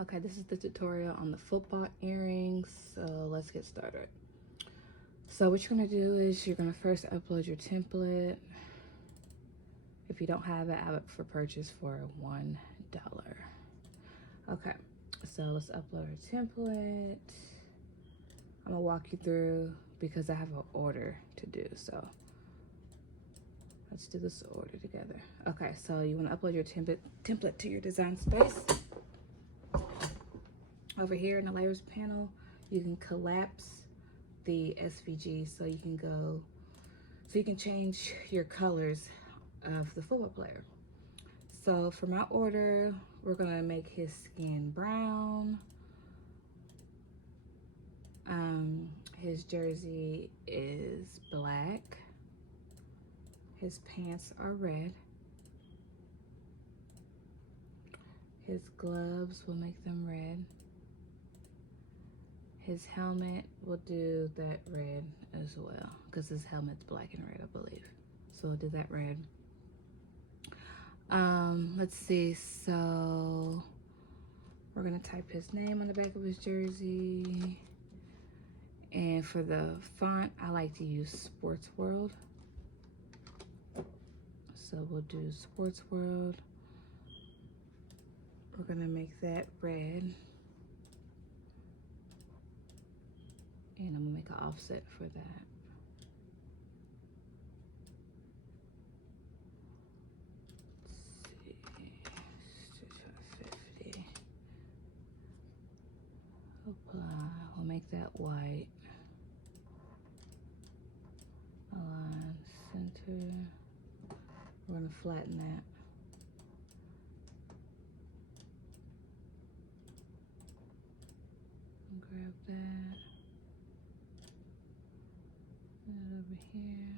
Okay, this is the tutorial on the football earrings, so let's get started. So what you're gonna do is you're gonna first upload your template. If you don't have it, I have it for purchase for $1. Okay, so let's upload our template. I'm gonna walk you through because I have an order to do, so let's do this order together. Okay, so you wanna upload your template to your design space. Over here in the layers panel, you can collapse the SVG so you can change your colors of the football player. So for my order, we're gonna make his skin brown. His jersey is black. His pants are red. His gloves will make them red. His helmet will do that red as well because his helmet's black and red, I believe. So we'll do that red. Let's see, so we're gonna type his name on the back of his jersey. And for the font, I like to use Sports World. So we'll do Sports World. We're gonna make that red. And I'm gonna make an offset for that. Let's see, 50. Apply, we'll make that white. Align, center. We're gonna flatten that. Grab that. Put it over here.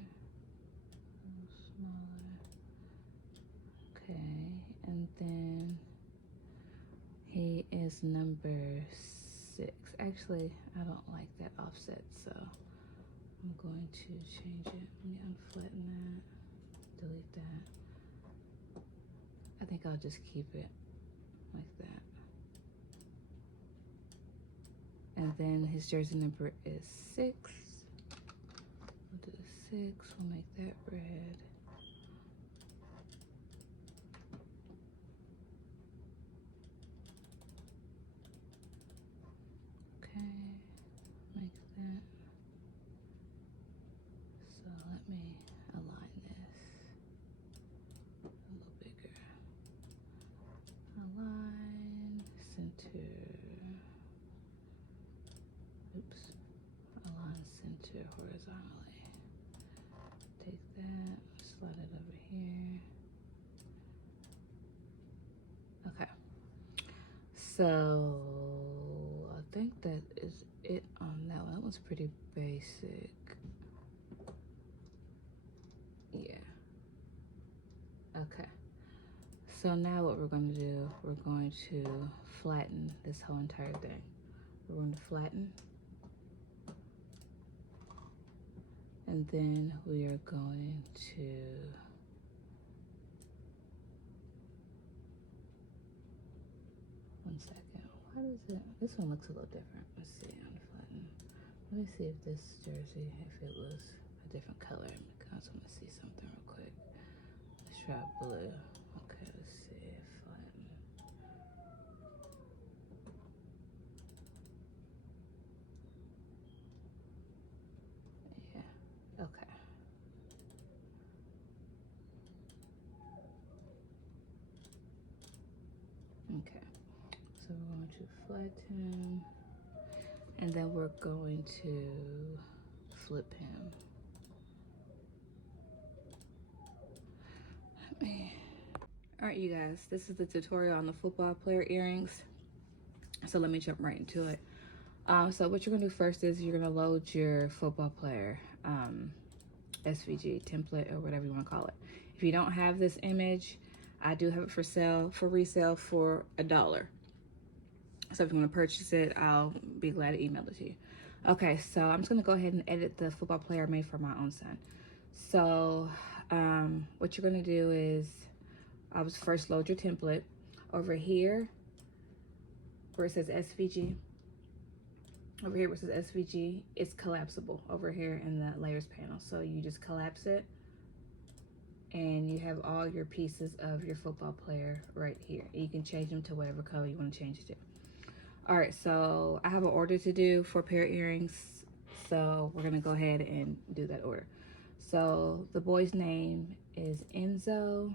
A little smaller. Okay, and then he is number 6. Actually, I don't like that offset, so I'm going to change it. Let me unflatten that, delete that. I think I'll just keep it like that. And then his jersey number is 6. We'll do 6, we'll make that red. Okay, make that. So let me align this a little bigger. Align, center. Oops. Align, center horizontally. Take that, slide it over here. Okay. So I think that is it on that one. That one's pretty basic. Yeah. Okay. So now what we're going to do, we're going to flatten this whole entire thing. We're going to flatten. And then we are going to one second. Why does it? This one looks a little different. Let's see, unflatten. Let me see if this jersey, if it was a different color. Because I'm gonna see something real quick. Let's try blue. Okay, let's see. Flatten. Yeah. Okay. Okay. So we're going to flatten. And then we're going to flip him. All right, you guys, this is the tutorial on the football player earrings. So let me jump right into it. So what you're gonna do first is you're gonna load your football player SVG template or whatever you wanna call it. If you don't have this image, I do have it for resale for $1. So if you wanna purchase it, I'll be glad to email it to you. Okay, so I'm just gonna go ahead and edit the football player I made for my own son. So what you're gonna do is, I was first load your template. Over here, where it says SVG, over here where it says SVG, it's collapsible over here in the layers panel. So you just collapse it and you have all your pieces of your football player right here. You can change them to whatever color you want to change it to. All right, so I have an order to do for a pair of earrings. So we're gonna go ahead and do that order. So the boy's name is Enzo.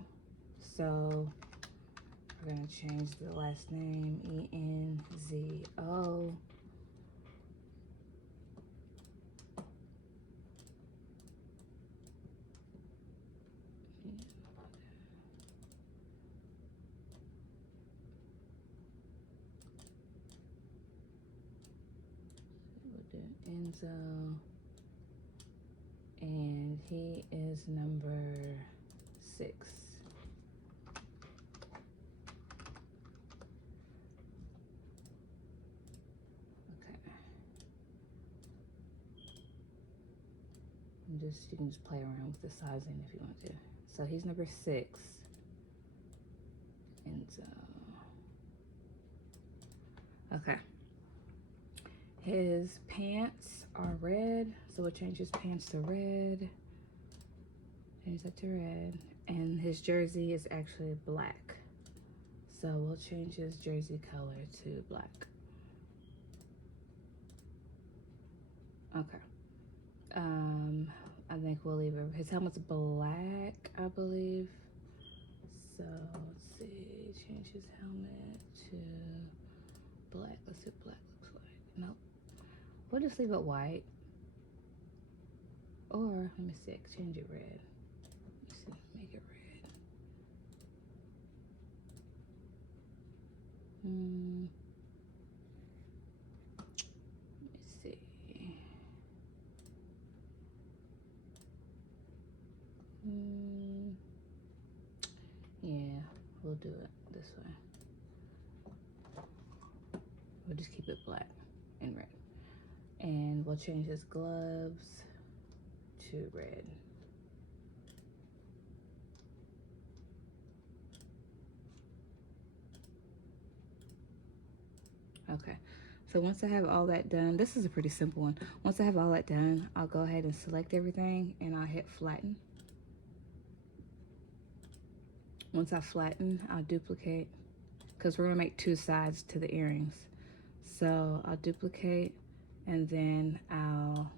So we're gonna change the last name, E-N-Z-O. Enzo, and he is number 6. Okay. And you can just play around with the sizing if you want to. So he's number 6. Enzo. Okay. His pants are red, so we'll change his pants to red. Change that to red. And his jersey is actually black. So we'll change his jersey color to black. Okay. I think we'll leave it. His helmet's black, I believe. So let's see. Change his helmet to black. Let's see what black looks like. Nope. We'll just leave it white. Or, let me see, change it red. Let me see, make it red. Let me see. Yeah, we'll do it this way. We'll just keep it black and red. And we'll change his gloves to red. Okay, so once I have all that done, this is a pretty simple one. Once I have all that done, I'll go ahead and select everything and I'll hit flatten. Once I flatten, I'll duplicate, because we're gonna make 2 sides to the earrings. So I'll duplicate and then I'll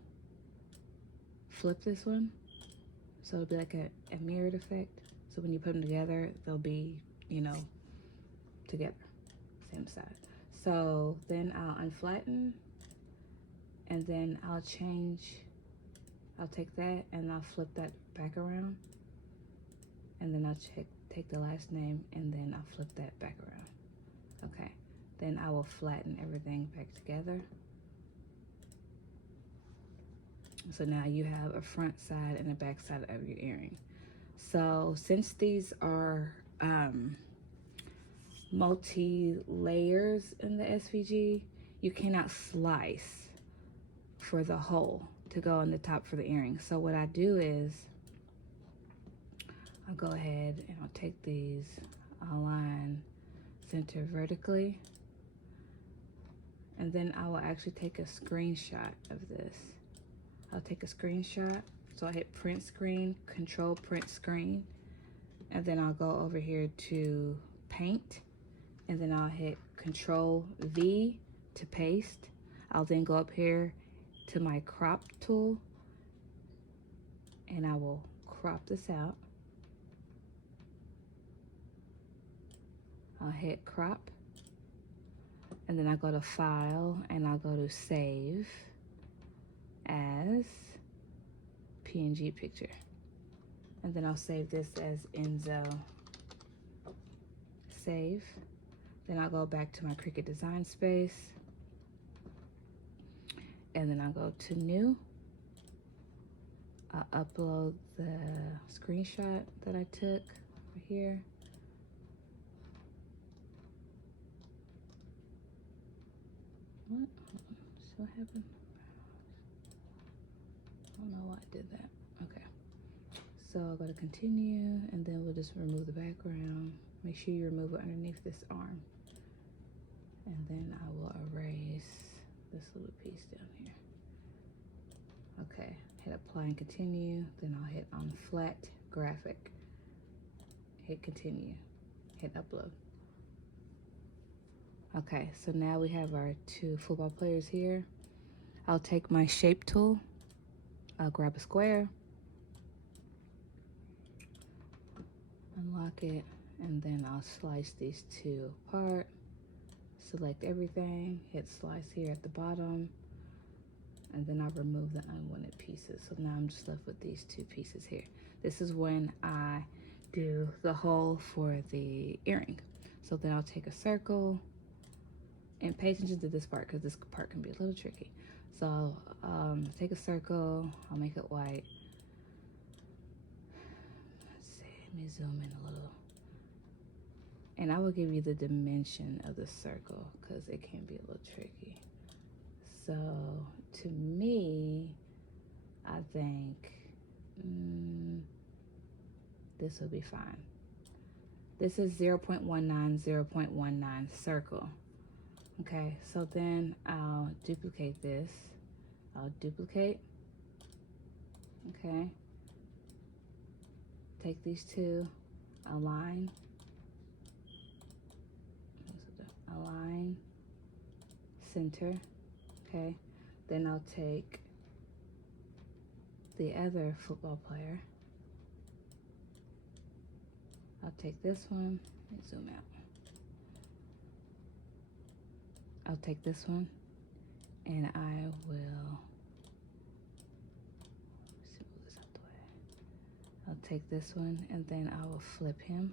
flip this one. So it'll be like a mirrored effect. So when you put them together, they'll be, you know, together, same side. So then I'll unflatten and then I'll take that and I'll flip that back around. And then I'll take the last name and then I'll flip that back around. Okay, then I will flatten everything back together. So now you have a front side and a back side of your earring. So since these are multi-layers in the SVG, you cannot slice for the hole to go in the top for the earring. So what I do is I'll go ahead and I'll take these, I'll line center vertically, and then I will actually take a screenshot of this. I'll take a screenshot. So I hit print screen, control print screen, and then I'll go over here to paint, and then I'll hit control V to paste. I'll then go up here to my crop tool and I will crop this out. I'll hit crop, and then I go to file and I'll go to save as PNG picture, and then I'll save this as Enzo. Save. Then I'll go back to my Cricut design space, and then I'll go to new. I'll upload the screenshot that I took right here. What? So what happened? I don't know why I did that. Okay. So I'll go to continue, and then we'll just remove the background. Make sure you remove it underneath this arm. And then I will erase this little piece down here. Okay, hit apply and continue. Then I'll hit on flat graphic. Hit continue. Hit upload. Okay, so now we have our two football players here. I'll take my shape tool. I'll grab a square. Unlock it. And then I'll slice these two apart. Select everything. Hit slice here at the bottom. And then I'll remove the unwanted pieces. So now I'm just left with these two pieces here. This is when I do the hole for the earring. So then I'll take a circle, and pay attention to this part because this part can be a little tricky. So take a circle, I'll make it white. Let's see, let me zoom in a little. And I will give you the dimension of the circle because it can be a little tricky. So to me, I think this will be fine. This is 0.19, 0.19 circle. Okay, so then I'll duplicate this. I'll duplicate. Okay. Take these two, align. Align, center. Okay, then I'll take the other football player. I'll take this one and zoom out. I'll take this one and I will move this out the way. I'll take this one and then I will flip him.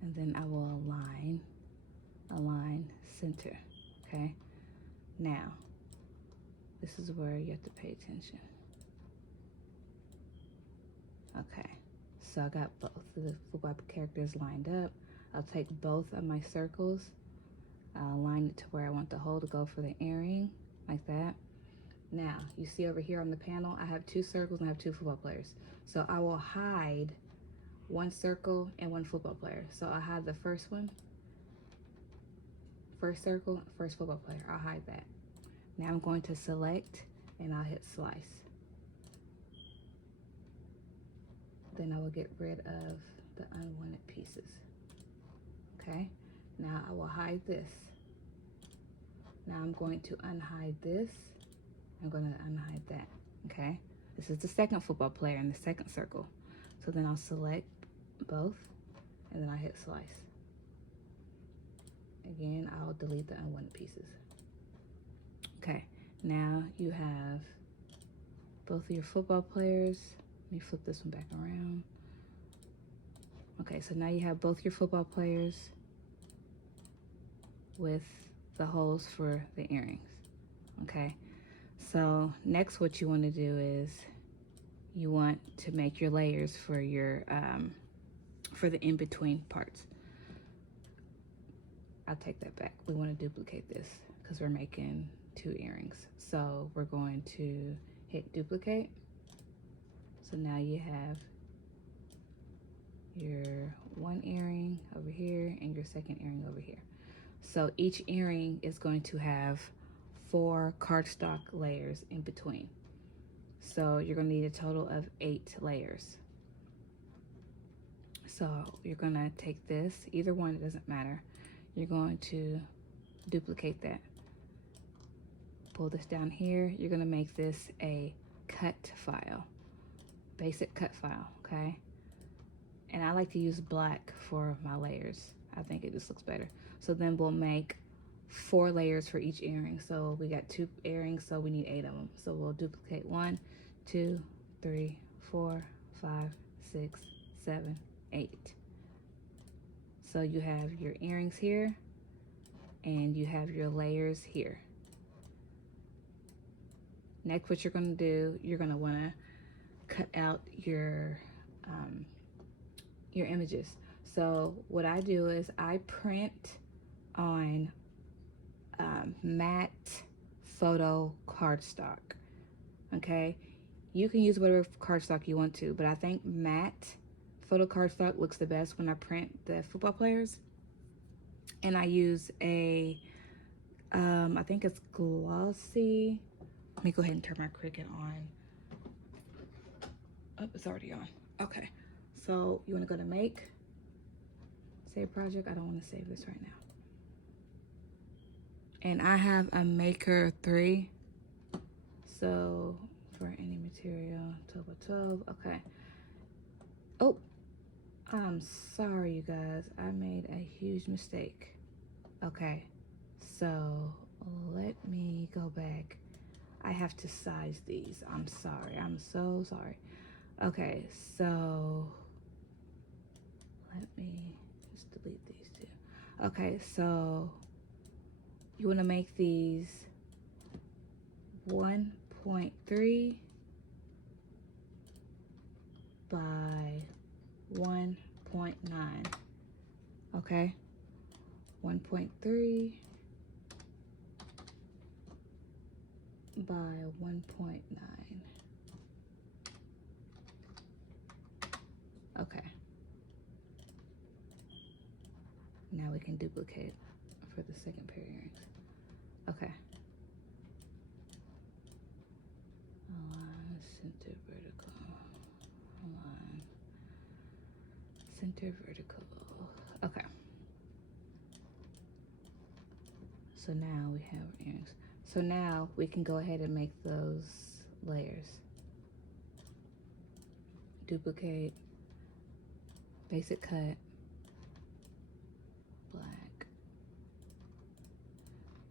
And then I will align, center, okay? Now, this is where you have to pay attention. Okay, so I got both of the football characters lined up. I'll take both of my circles, I'll align it to where I want the hole to go for the earring, like that. Now, you see over here on the panel, I have two circles and I have two football players. So I will hide one circle and one football player. So I'll hide the first one, first circle, first football player. I'll hide that. Now I'm going to select and I'll hit slice. Then I will get rid of the unwanted pieces. Okay, now I will hide this. Now I'm going to unhide this. I'm going to unhide that. Okay, this is the second football player in the second circle. So then I'll select both and then I hit slice. Again, I'll delete the unwanted pieces. Okay, now you have both of your football players. Let me flip this one back around. Okay, so now you have both your football players with the holes for the earrings. Okay, so next what you want to do is you want to make your layers for your for the in-between parts. I'll take that back. We want to duplicate this because we're making two earrings. So we're going to hit duplicate. So now you have your one earring over here and your second earring over here. So each earring is going to have 4 cardstock layers in between. So you're going to need a total of 8 layers. So you're going to take this, either one, it doesn't matter. You're going to duplicate that. Pull this down here. You're going to make this a cut file, basic cut file, okay? And I like to use black for my layers. I think it just looks better. So then we'll make 4 layers for each earring. So we got 2 earrings, so we need 8 of them. So we'll duplicate 1, 2, 3, 4, 5, 6, 7, 8. So you have your earrings here and you have your layers here. Next, what you're going to do, you're going to want to cut out your images. So what I do is I print on matte photo cardstock. Okay, you can use whatever cardstock you want to, but I think matte photo cardstock looks the best when I print the football players. And I use a, I think it's glossy. Let me go ahead and turn my Cricut on. Oh, it's already on. Okay, so you wanna go to make, save project. I don't wanna save this right now. And I have a Maker 3. So for any material, 12 by 12, okay. Oh, I'm sorry, you guys. I made a huge mistake. Okay, so let me go back. I have to size these. I'm sorry. I'm so sorry. Okay, so let me just delete these two. Okay, so you want to make these 1.3 by 1.9. Okay, 1.3 by 1.9. Okay. Now we can duplicate for the second pair of earrings. Okay. Align, center, vertical. Align, center, vertical. Okay. So now we have earrings. So now we can go ahead and make those layers. Duplicate, basic cut, black.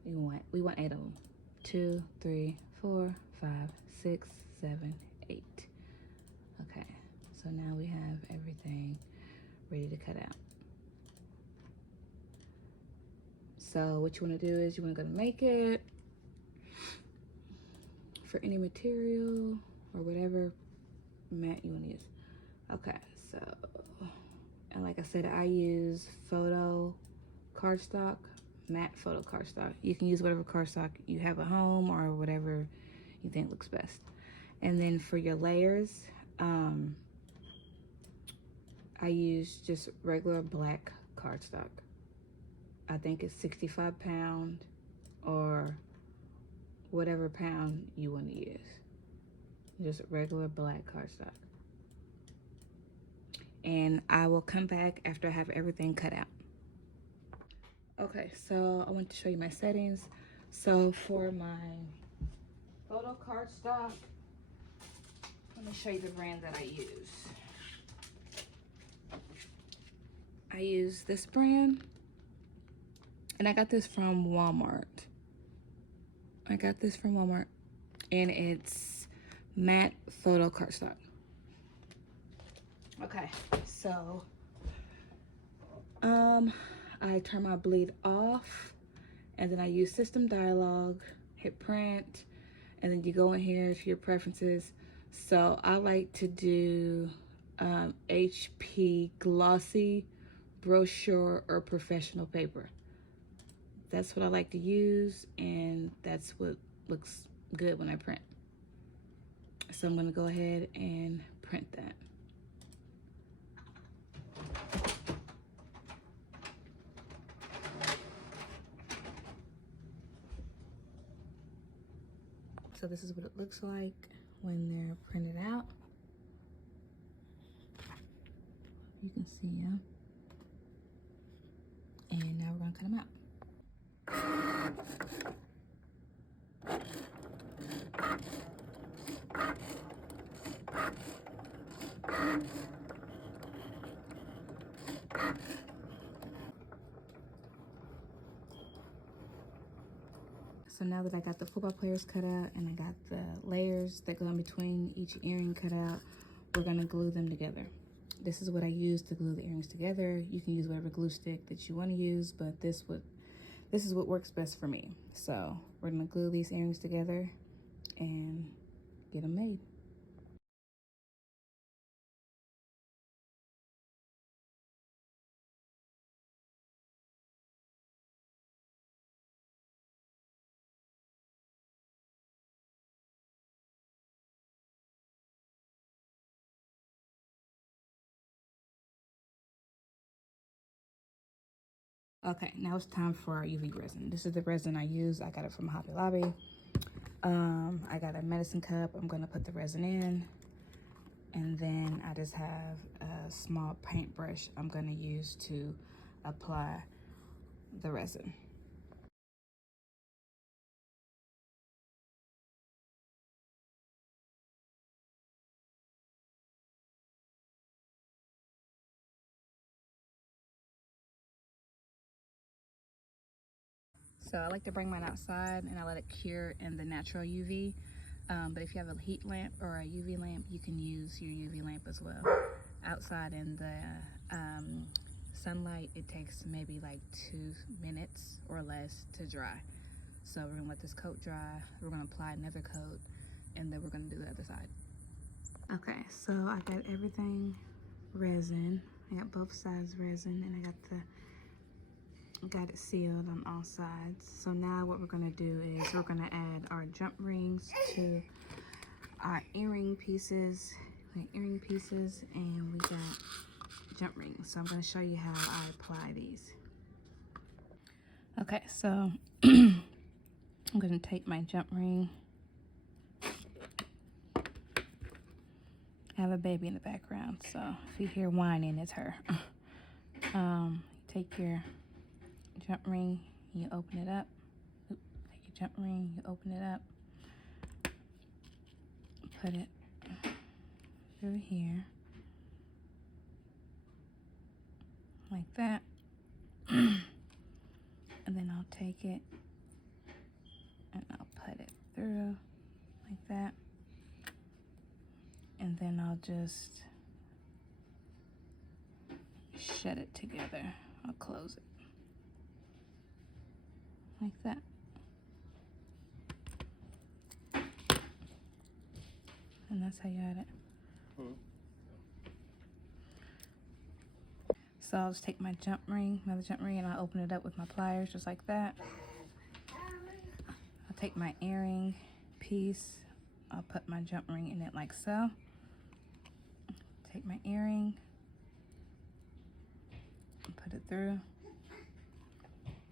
We want 8 of them. 2, 3, 4, 5, 6, 7, 8. Okay, so now we have everything ready to cut out. So what you want to do is you want to go to make it for any material or whatever mat you want to use. Okay, so, and like I said, I use photo cardstock, matte photo cardstock. You can use whatever cardstock you have at home or whatever you think looks best. And then for your layers, I use just regular black cardstock. I think it's 65 pound or whatever pound you want to use. Just regular black cardstock. And I will come back after I have everything cut out. Okay, so I want to show you my settings. So for my photo cardstock, let me show you the brand that I use. I use this brand, and I got this from Walmart. And it's matte photo cardstock. Okay, so I turn my bleed off, and then I use system dialog, hit print, and then you go in here to your preferences. So I like to do HP glossy brochure or professional paper. That's what I like to use, and that's what looks good when I print. So I'm gonna go ahead and print that. So this is what it looks like when they're printed out. You can see them. And now we're gonna cut them out. So now that I got the football players cut out and I got the layers that go in between each earring cut out, we're gonna glue them together. This is what I use to glue the earrings together. You can use whatever glue stick that you want to use, but this is what works best for me. So we're gonna glue these earrings together and get them made. Okay, now it's time for our UV resin. This is the resin I use. I got it from Hobby Lobby. I got a medicine cup. I'm gonna put the resin in. And then I just have a small paintbrush I'm gonna use to apply the resin. So I like to bring mine outside and I let it cure in the natural UV. But if you have a heat lamp or a UV lamp, you can use your UV lamp as well. Outside in the sunlight, it takes maybe like 2 minutes or less to dry. So we're gonna let this coat dry, we're gonna apply another coat, and then we're gonna do the other side. Okay, so I got everything resin. I got both sides resin, and I got it sealed on all sides. So now what we're gonna do is we're gonna add our jump rings to our earring pieces. We got earring pieces and we got jump rings. So I'm gonna show you how I apply these. Okay, so I'm gonna take my jump ring. I have a baby in the background, so if you hear whining, it's her. Take your jump ring, you open it up. Take your jump ring, you open it up. Put it through here, like that. And then I'll take it and I'll put it through like that. And then I'll just shut it together. I'll close it like that. And that's how you add it. So I'll just take my jump ring, another jump ring, and I'll open it up with my pliers just like that. I'll take my earring piece, I'll put my jump ring in it like so. Take my earring, and put it through.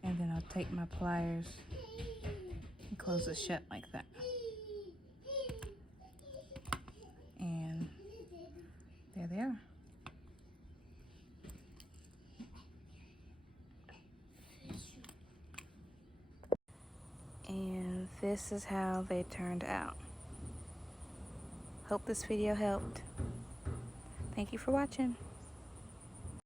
And then I'll take my pliers and close it shut like that. And there they are. And this is how they turned out. Hope this video helped. Thank you for watching.